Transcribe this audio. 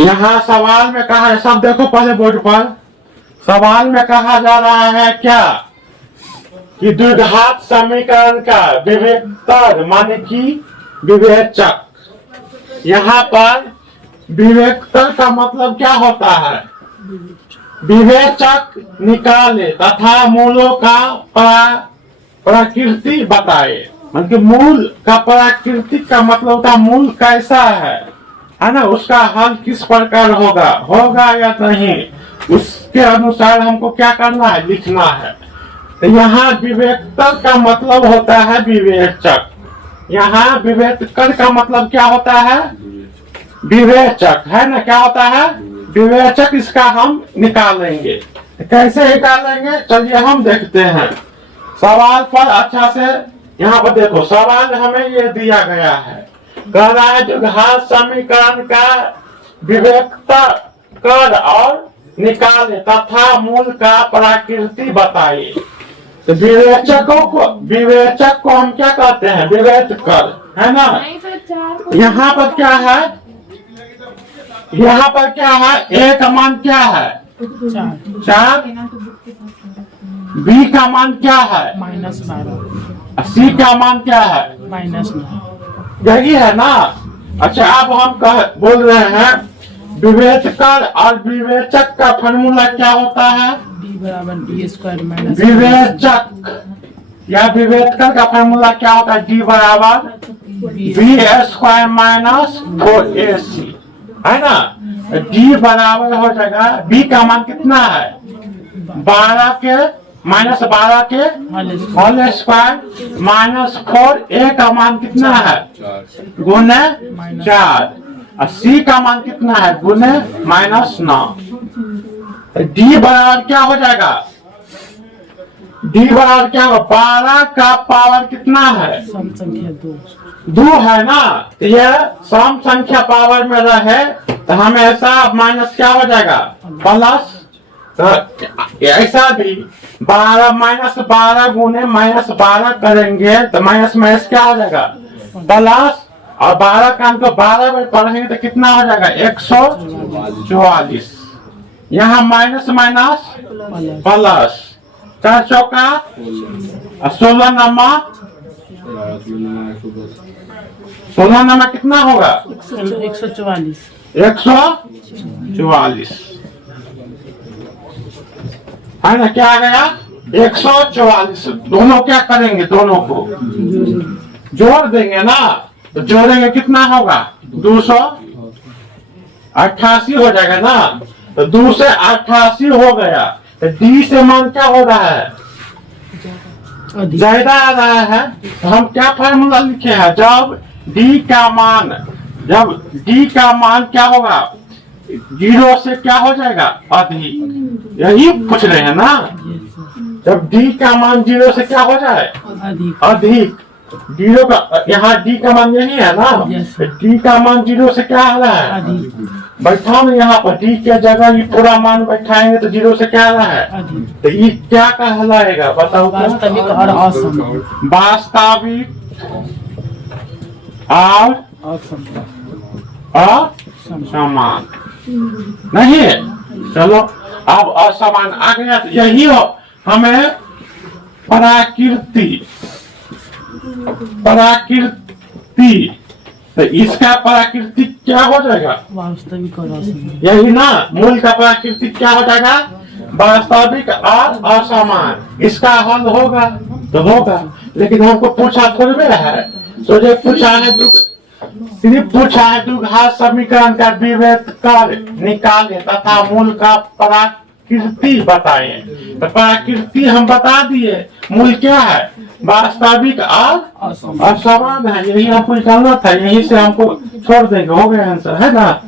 यहाँ सवाल में कहा है, सब देखो पहले बोर्ड पर, सवाल में कहा जा रहा है क्या कि द्विघात समीकरण का विवेकतर माने कि विवेचक। यहाँ पर विवेकतर का मतलब क्या होता है? विवेचक निकाले तथा मूलों का प्रकृति बताए। मतलब मूल का प्रकृति का मतलब होता है मूल कैसा है ना, उसका हल किस प्रकार होगा या नहीं, उसके अनुसार हमको क्या करना है, लिखना है। तो यहाँ विवेकतर का मतलब होता है विवेचक। यहाँ विवेकतर का मतलब क्या होता है? विवेचक है ना, क्या होता है? विवेचक। इसका हम निकालेंगे। कैसे निकालेंगे चलिए हम देखते हैं। सवाल पर अच्छा से यहाँ पर देखो, सवाल हमें ये दिया गया है, कह रहा है द्विघात समीकरण का विवेकतर कर और निकाले तथा मूल का प्रकृति बताइए। तो विवेचक को हम क्या कहते हैं? विवेचकर, है ना। यहाँ पर क्या है? यहाँ पर क्या है? ए का मान क्या है? 4। बी का मान क्या है? -12। सी का मान क्या है? -9। यही है ना। अच्छा, अब हम बोल रहे हैं विवेचकर और विवेचक का फॉर्मूला क्या होता है? विवेचक या विवेचकर का फॉर्मूला क्या होता है? D = B² - 4AC, है ना। D बराबर हो जाएगा, B का मान कितना है? 12 के -12 के होल स्क्वायर -4। A का मान कितना है? गुने 4। और C का मान कितना है? गुने -9। D बराबर क्या हो जाएगा? D बराबर क्या होगा? 12 का पावर कितना है? सम संख्या 2 है ना। तो यह सम संख्या पावर में रहे तो हमेशा माइनस क्या हो जाएगा? प्लस। तो ऐसा भी 12 गुने -12 करेंगे तो माइनस क्या हो जाएगा? प्लस। और 12 का अंक 12 में पढ़ेंगे तो कितना हो जाएगा? 144। यहाँ माइनस प्लस। 4 चौका 16 नमा कितना होगा? 144। 144 है ना। क्या आ गया? 144। दोनों क्या करेंगे? दोनों को जोड़ देंगे ना। तो जोड़ेंगे कितना होगा? 288 हो जाएगा ना। तो 2 से 88 हो गया। तो D से मान क्या हो रहा है? ज्यादा आ रहा है। तो हम क्या फार्मूला लिखे हैं? जब D का मान क्या होगा? 0 से क्या हो जाएगा? अधिक। यही पूछ रहे हैं ना। जब D का मान 0 से क्या हो जाए? अधिक। 0 का यहाँ D का मान यही है ना। D का मान 0 से क्या आ रहा है? बैठाओ ना यहाँ पर D के जगह ये पूरा मान बैठाएंगे तो 0 से क्या आ रहा है? तो ये क्या कहलाएगा? बताओ। वास्तविक और असमान। वास्तविक और असमान नहीं है। चलो अब असमान आ गया। तो यही हो हमें प्रकृति। तो इसका प्रकृति क्या हो जाएगा? वास्तविक और असमान। यही ना। मूल का प्रकृति क्या हो जाएगा? वास्तविक और असमान। इसका हल होगा तो होगा। लेकिन हमको पूछा थोड़ी है, तो जो पूछा है सिर्फ पूछा है द्विघात समीकरण का विवेचकर निकाले तथा मूल का प्रकृति बताए। तो प्रकृति हम बता दिए। मूल क्या है? वास्तविक और असमान है। यही हमको निकालना था। यही से हमको छोड़ देंगे। हो गया आंसर, है ना।